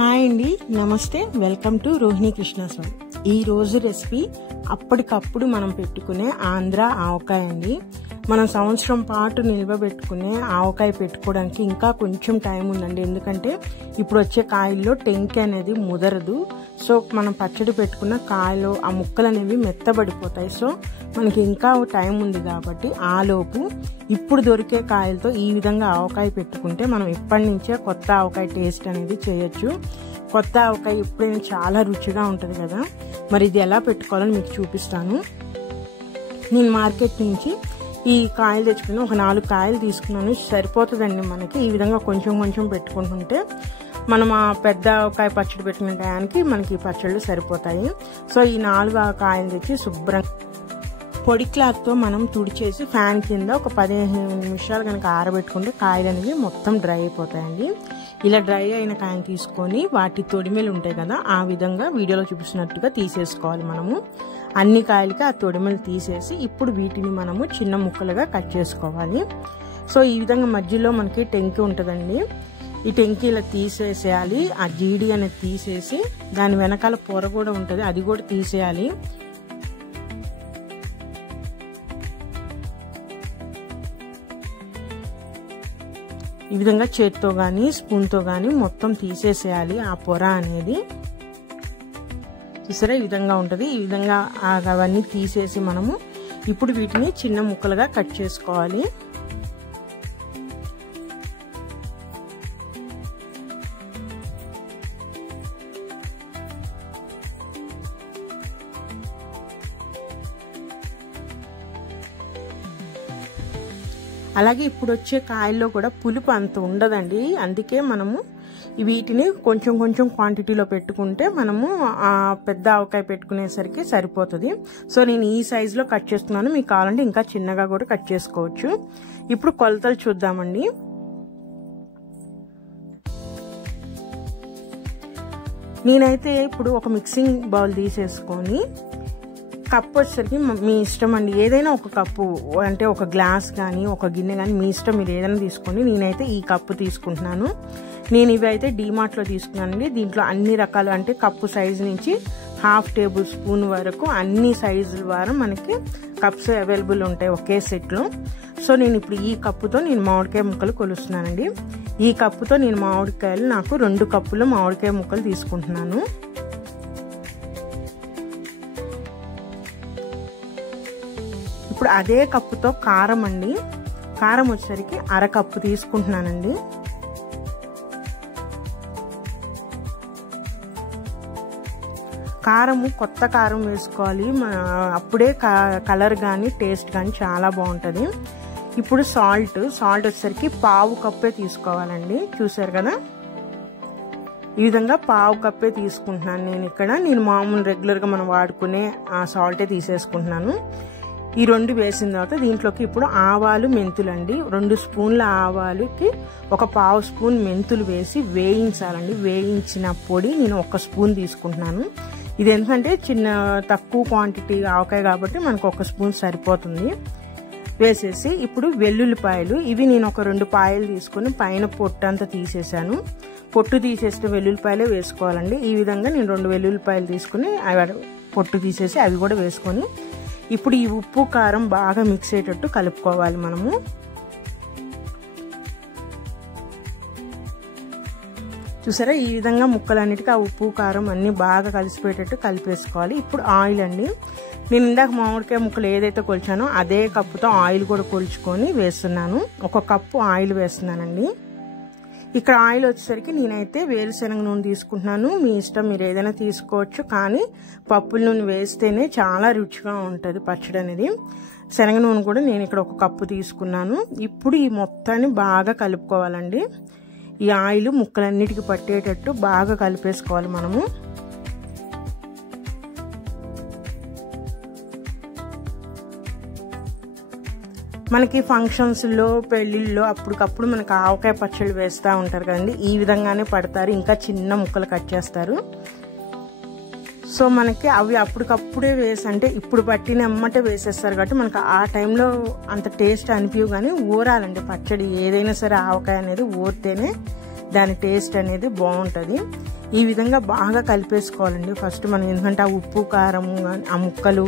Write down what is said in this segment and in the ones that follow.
Hi అండి, నమస్తే. Welcome to Rohini Krishnaswamy. ఈ రోజు రెసిపీ అప్పటికప్పుడు మనం పెట్టుకునే ఆంధ్ర ఆవకాయ అండి. మనం సంవత్సరం పాటు నిల్వ పెట్టుకునే ఆవకాయ పెట్టుకోవడానికి ఇంకా కొంచెం టైం ఉందండి. ఎందుకంటే ఇప్పుడు వచ్చే కాయల్లో టెంకి అనేది ముదరదు. సో మనం పచ్చడి పెట్టుకున్న కాయలు ఆ ముక్కలు అనేవి మెత్తబడిపోతాయి. సో మనకి ఇంకా టైం ఉంది కాబట్టి ఆలోపు ఇప్పుడు దొరికే కాయలతో ఈ విధంగా ఆవకాయ పెట్టుకుంటే మనం ఎప్పటి నుంచే కొత్త ఆవకాయ టేస్ట్ అనేది చేయొచ్చు. కొత్త ఆవకాయ ఎప్పుడైనా చాలా రుచిగా ఉంటుంది కదా. మరి ఇది ఎలా పెట్టుకోవాలని మీకు చూపిస్తాను. నేను మార్కెట్ నుంచి ఈ కాయలు తెచ్చుకుని ఒక 4 కాయలు తీసుకున్నాను. సరిపోతుందండి మనకి. ఈ విధంగా కొంచెం కొంచెం పెట్టుకుంటుంటే మనం ఆ పెద్ద ఆవకాయ పచ్చడి పెట్టుకునే టయానికి మనకి ఈ పచ్చళ్ళు సరిపోతాయి. సో ఈ 4 కాయలు తెచ్చి శుభ్రంగా పొడి క్లాత్తో మనం తుడిచేసి ఫ్యాన్ కింద ఒక 15 నిమిషాలు కనుక ఆరబెట్టుకుంటే కాయలు అనేవి మొత్తం డ్రై అయిపోతాయండి. ఇలా డ్రై అయిన కాయలు తీసుకొని వాటి తొడిమెలు ఉంటాయి కదా, ఆ విధంగా వీడియోలో చూపిస్తున్నట్టుగా తీసేసుకోవాలి. మనము అన్ని కాయలకి ఆ తొడిమెలు తీసేసి ఇప్పుడు వీటిని మనము చిన్న ముక్కలుగా కట్ చేసుకోవాలి. సో ఈ విధంగా మధ్యలో మనకి టెంకి ఉంటుందండి. ఈ టెంకి ఇలా తీసేసేయాలి. ఆ జీడి అనేది తీసేసి దాని వెనకాల పొర కూడా ఉంటుంది, అది కూడా తీసేయాలి. ఈ విధంగా చేత్తో కానీ స్పూన్తో కానీ మొత్తం తీసేసేయాలి ఆ పొర అనేది. చూసారా, ఈ విధంగా ఉంటుంది. ఈ విధంగా అవన్నీ తీసేసి మనము ఇప్పుడు వీటిని చిన్న ముక్కలుగా కట్ చేసుకోవాలి. అలాగే ఇప్పుడు వచ్చే కాయల్లో కూడా పులుపు అంత ఉండదండి. అందుకే మనము వీటిని కొంచెం కొంచెం క్వాంటిటీలో పెట్టుకుంటే మనము ఆ పెద్ద ఆవకాయ పెట్టుకునేసరికి సరిపోతుంది. సో నేను ఈ సైజులో కట్ చేస్తున్నాను. మీకు కావాలంటే ఇంకా చిన్నగా కూడా కట్ చేసుకోవచ్చు. ఇప్పుడు కొలతలు చూద్దామండి. నేనైతే ఇప్పుడు ఒక మిక్సింగ్ బౌల్ తీసేసుకొని కప్పు వచ్చేసరికి మీ ఇష్టం అండి. ఏదైనా ఒక కప్పు అంటే ఒక గ్లాస్ కానీ ఒక గిన్నె కానీ మీ ఇష్టం, మీరు ఏదైనా తీసుకోండి. నేనైతే ఈ కప్పు తీసుకుంటున్నాను. నేను ఇవి అయితే డీమార్ట్లో తీసుకున్నానండి. దీంట్లో అన్ని రకాలు అంటే కప్పు సైజు నుంచి ½ టేబుల్ స్పూన్ వరకు అన్ని సైజుల వారు మనకి కప్స్ అవైలబుల్ ఉంటాయి ఒకే సెట్లో. సో నేను ఇప్పుడు ఈ కప్పుతో నేను మామిడికాయ ముక్కలు కొలుస్తున్నానండి. ఈ కప్పుతో నేను మామిడికాయలు నాకు 2 కప్పులు మామిడికాయ ముక్కలు తీసుకుంటున్నాను. ఇప్పుడు అదే కప్పుతో కారం అండి. కారం వచ్చేసరికి 1/2 కప్పు తీసుకుంటున్నానండి. కారము కొత్త కారం వేసుకోవాలి, అప్పుడే కలర్ కానీ టేస్ట్ కానీ చాలా బాగుంటుంది. ఇప్పుడు సాల్ట్ వచ్చేసరికి 1/2 కప్పే తీసుకోవాలండి. చూసారు కదా, ఈ విధంగా 1/2 కప్పే తీసుకుంటున్నాను నేను ఇక్కడ. నేను మామూలు రెగ్యులర్గా మనం వాడుకునే ఆ సాల్టే తీసేసుకుంటున్నాను. ఈ 2 వేసిన తర్వాత దీంట్లోకి ఇప్పుడు ఆవాలు మెంతులు అండి. 2 స్పూన్ల ఆవాలుకి ఒక 1/2 స్పూన్ మెంతులు వేసి వేయించాలండి. వేయించిన పొడి నేను 1 స్పూన్ తీసుకుంటున్నాను. ఇది ఎందుకంటే తక్కువ క్వాంటిటీ ఆవకాయ కాబట్టి మనకు 1 స్పూన్ సరిపోతుంది. వేసేసి ఇప్పుడు వెల్లుల్లిపాయలు, ఇవి నేను ఒక 2 పాయలు తీసుకుని పైన పొట్టు అంతా తీసేసాను. పొట్టు తీసేసిన వెల్లుల్లిపాయలే వేసుకోవాలండి. ఈ విధంగా నేను 2 వెల్లుల్లిపాయలు తీసుకుని పొట్టు తీసేసి అవి కూడా వేసుకొని ఇప్పుడు ఈ ఉప్పు కారం బాగా మిక్స్ అయ్యేటట్టు కలుపుకోవాలి మనము. చూసారా, ఈ విధంగా ముక్కలన్నిటికీ ఆ ఉప్పు కారం అన్ని బాగా కలిసిపోయేటట్టు కలిపేసుకోవాలి. ఇప్పుడు ఆయిల్ అండి. నేను ఇందాక మామిడికాయ ముక్కలు ఏదైతే కొలిచానో అదే కప్పుతో ఆయిల్ కూడా కొలుచుకొని వేస్తున్నాను. 1 కప్పు ఆయిల్ వేస్తున్నానండి. ఇక్కడ ఆయిల్ వచ్చేసరికి నేనైతే వేరుశనగ నూనె తీసుకుంటున్నాను. మీ ఇష్టం, మీరు ఏదైనా తీసుకోవచ్చు. కానీ పప్పుల నూనె వేస్తేనే చాలా రుచిగా ఉంటుంది పచ్చడి అనేది. శనగ నూనె కూడా నేను ఇక్కడ 1 కప్పు తీసుకున్నాను. ఇప్పుడు ఈ మొత్తాన్ని బాగా కలుపుకోవాలండి. ఈ ఆయిల్ ముక్కలన్నిటికీ పట్టేటట్టు బాగా కలిపేసుకోవాలి మనము. మనకి ఫంక్షన్స్లో పెళ్ళిళ్ళలో అప్పటికప్పుడు మనకు ఆవకాయ పచ్చళ్ళు వేస్తూ ఉంటారు కదండి. ఈ విధంగానే పడతారు, ఇంకా చిన్న ముక్కలు కట్ చేస్తారు. సో మనకి అవి అప్పటికప్పుడే అంటే ఇప్పుడు పట్టిన అమ్మటే వేసేస్తారు కాబట్టి మనకు ఆ టైంలో అంత టేస్ట్ అనిపించవు. కానీ ఊరాలండి పచ్చడి, ఏదైనా సరే ఆవకాయ అనేది ఊరితేనే దాని టేస్ట్ అనేది బాగుంటుంది. ఈ విధంగా బాగా కలిపేసుకోవాలండి ఫస్ట్ మనం, ఎందుకంటే ఆ ఉప్పు కారము ఆ ముక్కలు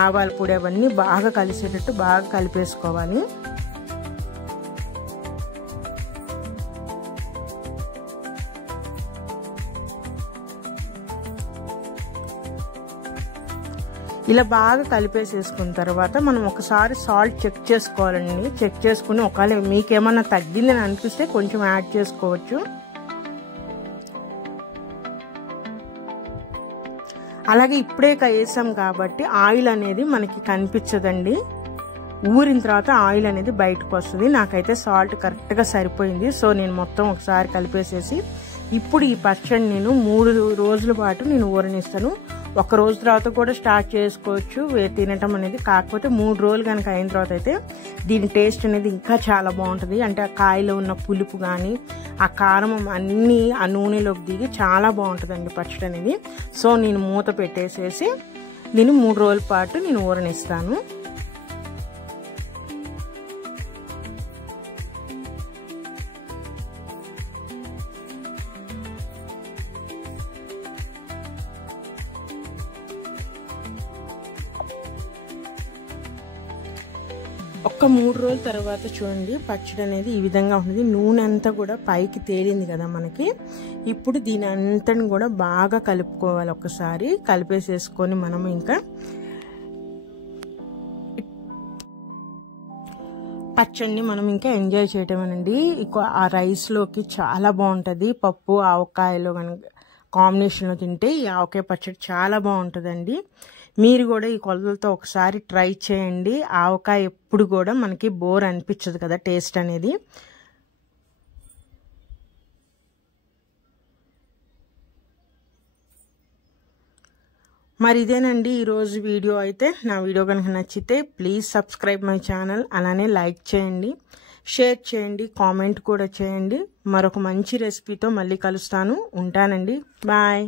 ఆవాల పొడి అవన్నీ బాగా కలిసేటట్టు బాగా కలిపేసుకోవాలి. ఇలా బాగా కలిపేసేసుకున్న తర్వాత మనం ఒకసారి సాల్ట్ చెక్ చేసుకోవాలండి. చెక్ చేసుకుని ఒకవేళ మీకేమన్నా తగ్గిందని అనిపిస్తే కొంచెం యాడ్ చేసుకోవచ్చు. అలాగే ఇప్పుడే వేసాం కాబట్టి ఆయిల్ అనేది మనకి కనిపించదండి. ఊరిన తర్వాత ఆయిల్ అనేది బయటకు వస్తుంది. నాకైతే సాల్ట్ కరెక్ట్గా సరిపోయింది. సో నేను మొత్తం ఒకసారి కలిపేసేసి ఇప్పుడు ఈ పచ్చడి నేను 3 రోజుల పాటు నేను ఊరనిస్తాను. ఒక రోజు తర్వాత కూడా స్టార్ట్ చేసుకోవచ్చు తినటం అనేది. కాకపోతే 3 రోజులు కనుక అయిన తర్వాత అయితే దీని టేస్ట్ అనేది ఇంకా చాలా బాగుంటుంది. అంటే ఆ కాయలో ఉన్న పులుపు కానీ ఆ కారం అన్నీ ఆ నూనెలోకి దిగి చాలా బాగుంటుందండి పచ్చడి అనేది. సో నేను మూత పెట్టేసేసి దీన్ని 3 రోజుల పాటు నేను ఊరనిస్తాను. ఒక 3 రోజుల తర్వాత చూడండి పచ్చడి అనేది ఈ విధంగా ఉంటుంది. నూనె అంతా కూడా పైకి తేలింది కదా మనకి. ఇప్పుడు దీని అంతని కూడా బాగా కలుపుకోవాలి. ఒకసారి కలిపేసేసుకొని మనం ఇంకా పచ్చడిని మనం ఇంకా ఎంజాయ్ చేయటమేనండి. ఆ రైస్లోకి చాలా బాగుంటుంది. పప్పు ఆవకాయలో కనుక కాంబినేషన్లో తింటే ఈ ఆవకాయ పచ్చడి చాలా బాగుంటుందండి. మీరు కూడా ఈ కొలతలతో ఒకసారి ట్రై చేయండి. ఆవకాయ ఎప్పుడు కూడా మనకి బోర్ అనిపించదు కదా టేస్ట్ అనేది. మరి ఇదేనండి ఈరోజు వీడియో అయితే. నా వీడియో కనుక నచ్చితే ప్లీజ్ సబ్స్క్రైబ్ మై ఛానల్. అలానే లైక్ చేయండి, షేర్ చేయండి, కామెంట్ కూడా చేయండి. మరొక మంచి రెసిపీతో మళ్ళీ కలుస్తాను. ఉంటానండి. బాయ్.